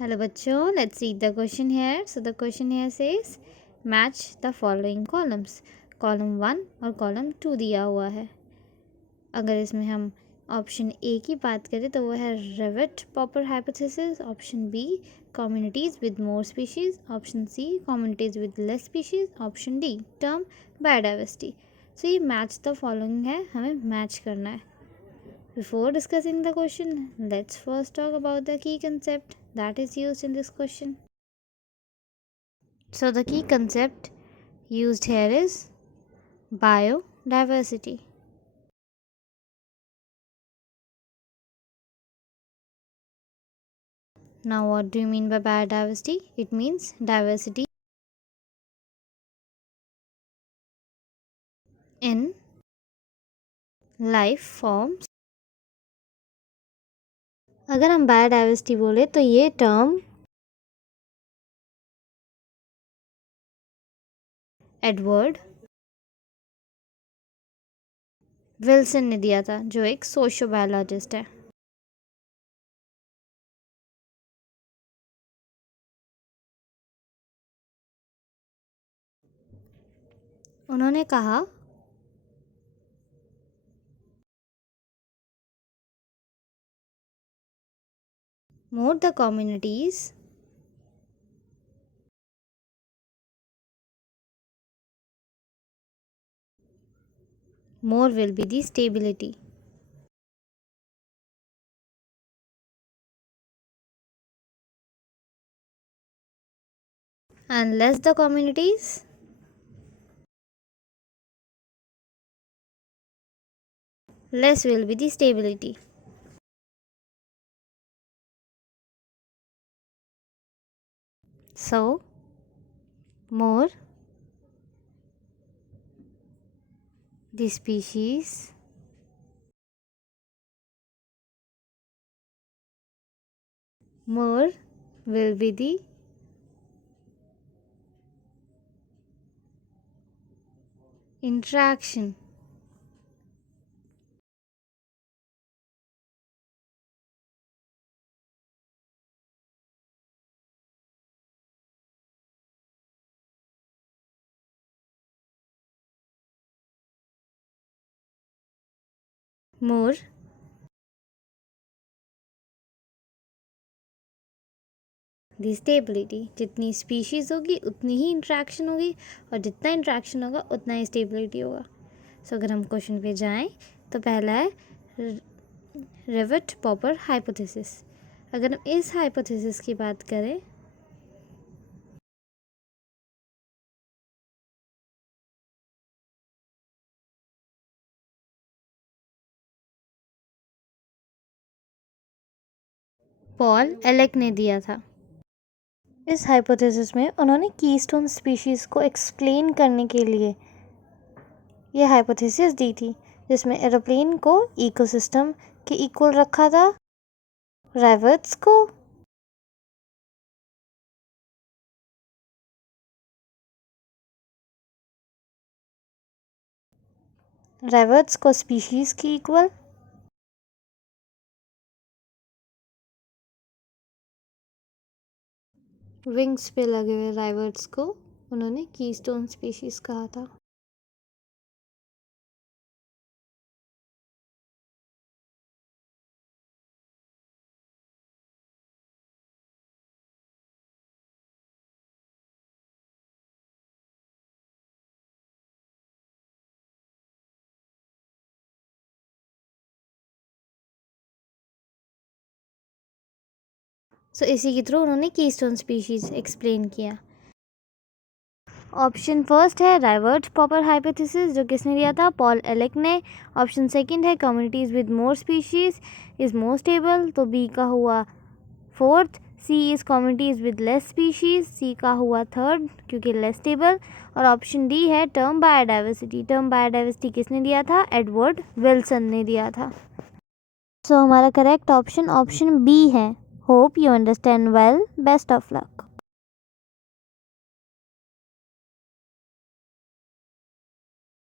Hello बच्चों, let's read the question here. So the question here says match the following columns. Column 1 और column 2 दिया हुआ है. अगर इसमें हम ऑप्शन ए की बात करें तो वो है rivet popper hypothesis, option B communities with more species, option C communities with less species, option D term biodiversity. So ये मैच द फॉलोइंग है, हमें मैच करना है. Before discussing the question, let's first talk about the key concept that is used in this question. So the key concept used here is biodiversity. Now what do you mean by biodiversity? It means diversity in life forms. अगर हम biodiversity बोले तो ये term Edward Wilson ने दिया था, जो एक सोशियोबायोलॉजिस्ट है. उन्होंने कहा more the communities more will be the stability. And less the communities, less will be the stability. So more the species more will be the interaction. More the stability. जितनी species होगी उतनी ही इंट्रैक्शन होगी, और जितना interaction होगा उतना ही stability होगा. सो अगर हम क्वेश्चन पे जाएं तो पहला है रेविट पॉपर हाइपोथेसिस. अगर हम इस हाइपोथेसिस की बात करें पॉल एलेक ने दिया था. इस हाइपोथेसिस में उन्होंने कीस्टोन स्पीशीज़ को एक्सप्लेन करने के लिए ये हाइपोथेसिस दी थी, जिसमें एरोप्लेन को इकोसिस्टम के इक्वल रखा था, रेविट्स को स्पीशीज़ की इक्वल, विंग्स पे लगे हुए राइवर्ट्स को उन्होंने कीस्टोन स्पीशीज़ कहा था. सो इसी के थ्रू उन्होंने कीस्टोन स्पीशीज़ एक्सप्लेन किया. ऑप्शन फर्स्ट है राइवर्ट पॉपर हाइपोथेसिस, जो किसने दिया था? पॉल एलेक ने. ऑप्शन सेकंड है communities with more species is more stable, तो बी का हुआ fourth. C is communities with less species, C का हुआ थर्ड क्योंकि लेस स्टेबल. और ऑप्शन डी है टर्म बायोडाइवर्सिटी. टर्म बायोडाइवर्सिटी किसने दिया था? एडवर्ड विल्सन ने दिया था. सो हमारा करेक्ट ऑप्शन बी है. Hope you understand well. Best of luck.